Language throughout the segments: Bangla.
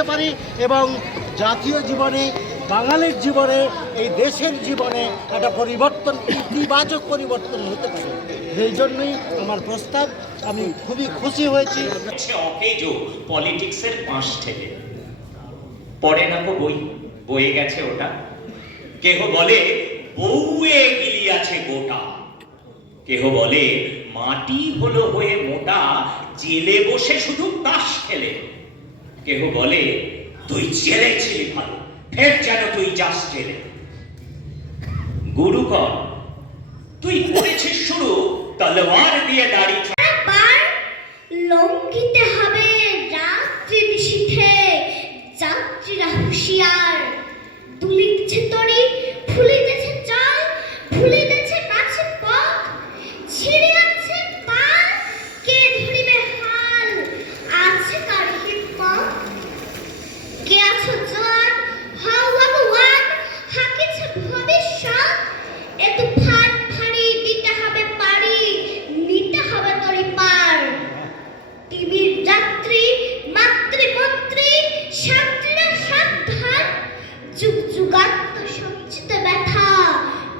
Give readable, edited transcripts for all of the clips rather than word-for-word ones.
করতে পারি এবং জাতীয় জীবনে, বাঙালির জীবনে, এই দেশের জীবনে একটা পরিবর্তন, ইতিবাচক পরিবর্তন হতে পারে। সেই জন্যই আমার প্রস্তাব। আমি খুবই খুশি হয়েছি। অকেজো পলিটিক্সের পাশ থেকে পড়ে না তো বই, বয়ে গেছে ওটা। কেহ বলে বউয়ে গিলিয়াছে গোটা, কেহ বলে মাটি হলো হয়ে মোটা, জেলে বসে শুধু তাস খেলে। কেহ বলে তুই জেলে ছিলি ভালো, ফের যেন তুই যাস জেলে। গুরু কর, তুই করেছিস শুরু তলোয়ার দিয়ে দাড়ি। লঙ্ঘিতে হবে রাত্রি নিশীথে, যাত্রীরা হুঁশিয়ার। দুলিতেছে তরি, ফুলিতেছে চাল, ফুলিতেছে মাছের পথ, ছিঁড়ে আছে পাল, কে ধরিবে হাল? আছে কার হিম্মত? কে আছো জোয়ান, হাউ আগুয়ান, হাকিছে ভবিষ্যৎ। এ তুফান ভারী, দিতে হবে পারি, নিতে হবে তরি পার। টিভির যাত্রী, মাতৃমন্ত্রী, ছাত্রীরা সাবধান, যুগ যুগান্ত সঞ্চিত ব্যথা,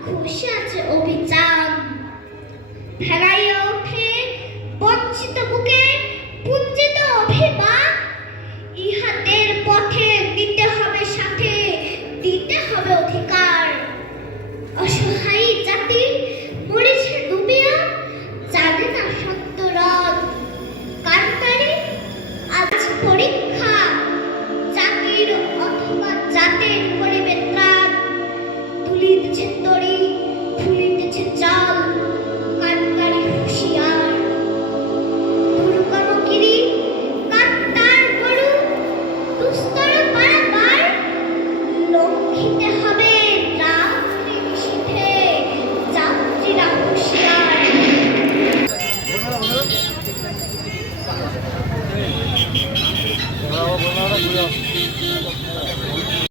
ঘষে আছে অভিযান। ফেরাইয়া ওঠে বঞ্চিত বুকে